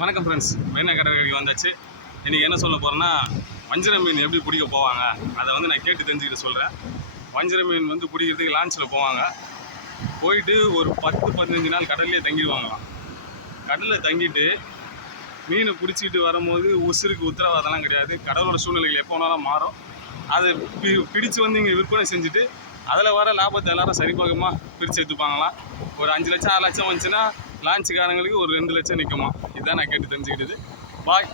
வணக்கம் ஃப்ரெண்ட்ஸ், மெரினா கடற்கரைக்கு வந்தாச்சு. இன்றைக்கி என்ன சொல்ல போகிறேன்னா, வஞ்சிர மீன் எப்படி பிடிக்க போவாங்க அதை நான் கேட்டு தெரிஞ்சுக்கிட்டு சொல்கிறேன். வஞ்சிர மீன் பிடிக்கிறதுக்கு லான்ச்சில் போவாங்க. போயிட்டு ஒரு 10-15 நாள் கடல்லே தங்கிடுவாங்களாம். கடலில் தங்கிட்டு மீனை பிடிச்சிக்கிட்டு வரும்போது உசுருக்கு உத்தரவாதம்லாம் கிடையாது. கடலோட சூழ்நிலைகள் எப்போ வேணாலும் மாறும். அதை பிடிச்சு இங்கே விற்பனை செஞ்சுட்டு அதில் வர லாபத்தை எல்லாரும் சரிபாகமாக பிரித்து எடுத்துப்பாங்களாம். ஒரு 5 லட்சம் 6 லட்சம் வந்துச்சுன்னா லான்ச்சுக்காரங்களுக்கு ஒரு 2 லட்சம் நிற்குமா. இதுதான் நான் கேட்டு தெரிஞ்சுக்கிட்டது. பாய்.